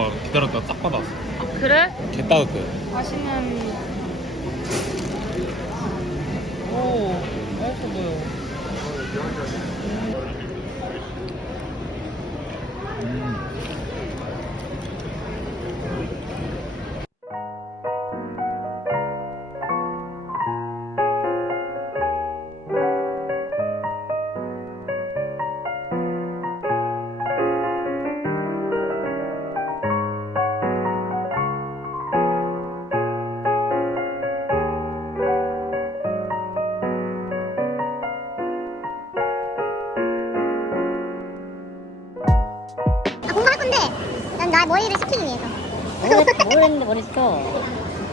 오빠 기다렸다 딱 받았어. 그래? 개 따뜻해. 맛있는 오 맛있어 보여 머리를 식히기 위해서 뭘, 뭘 했는데 머리 시켜?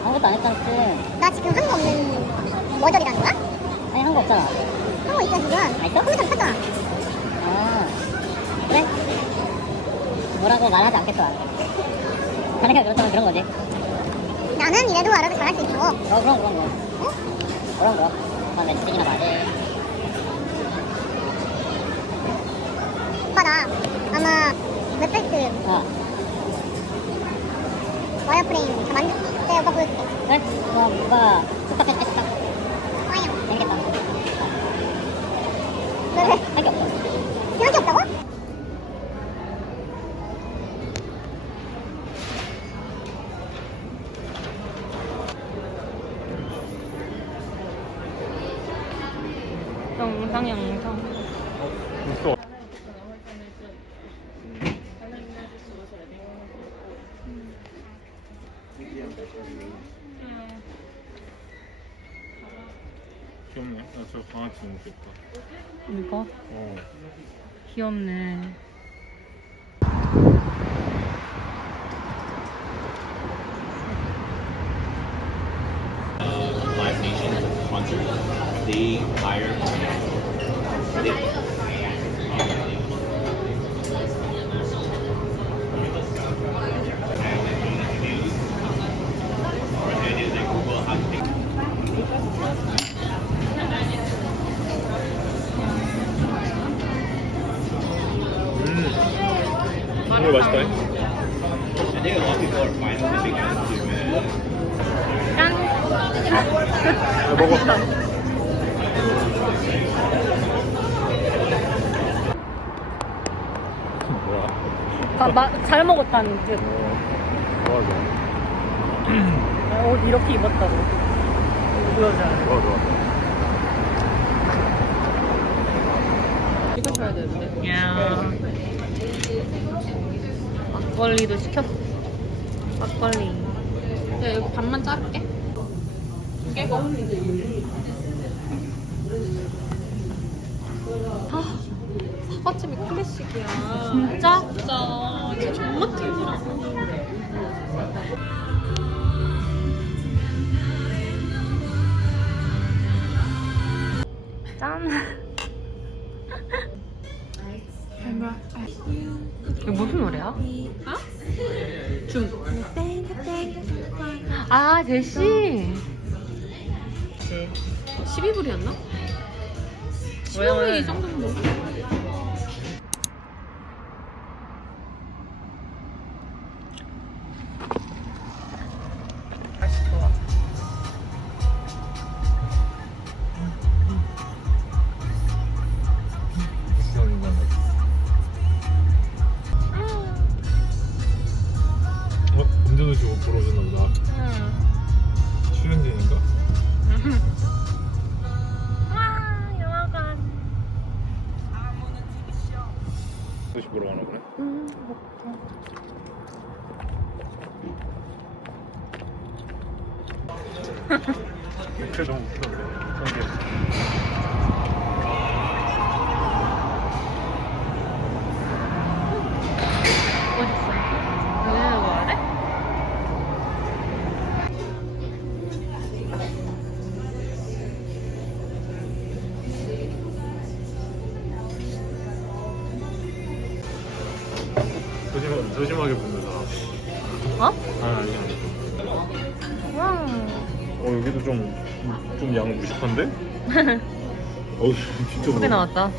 아무것도 안 했잖아, 쌤. 나 지금 한 거 없는 머저리라는 거야? 아니, 한 거 없잖아. 한 거 있어 지금 아, 있어? 컴퓨터 켰잖아 아. 그래? 뭐라고 말하지 않겠어. 자네가 그렇다면 그런 거지. 나는 이래도 알아서 잘할 수 있어 그럼, 그럼, 그럼, 그럼. 어? 그럼, 그럼. 난 매직이나 맞아. 오빠 나 아마 웹사이트 아, 와이어프레임 다 만들 때 오빠 보여줄게 그래? 그럼 누가 뚝딱해, 뚝딱. 와이어 재밌겠다. 왜 왜? 할게 없어. 생각이 없다고? 영상 영상 있어. 귀엽네. 나 저 강아지 너무 귀엽다. 이거 어. 귀엽네 they hire. 음. 짠 야, 먹어. 아, 마, 잘 먹었다는 뜻 좋아, 좋아. 아, 옷 이렇게 입었다고 보여줘야 돼 좋아, 좋아. 이거 줘야 되는데 야 막걸리도 시켰어 막걸리. 야 여기 반만 자를게. 깨고. 아 사과찜이 클래식이야. 진짜? 진짜. 진짜 존맛탱이야 짠 이거 무슨 노래야? 어? 중. 아, 제시. 네. 12불이었나? 12불이 이 정도면 뭐. 다시 보러 가나 보네. 음, 먹자. 그래 너무 웃기 조심, 조심하게 붙는 사람. 어? 아, 아니, 아니. 와. 어, 여기도 좀, 좀 양 무식한데? 어우, 진짜. 크게. 나왔다.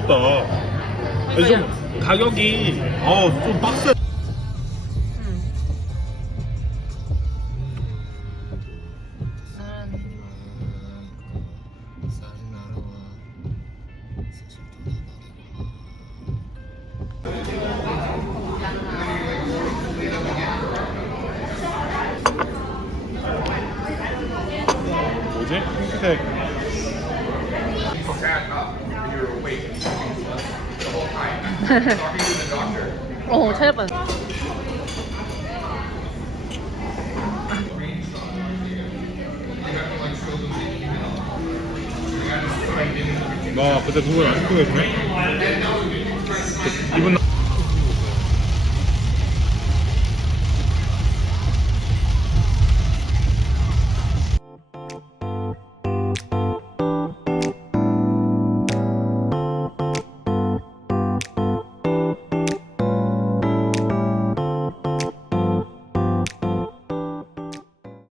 미쳤다. 아니, 좀 가격이 어 좀 빡세. 응. 뭐지? 흰색. 어, 찾을 뻔. 나 그때 그걸 안 통해주네. 기분 나.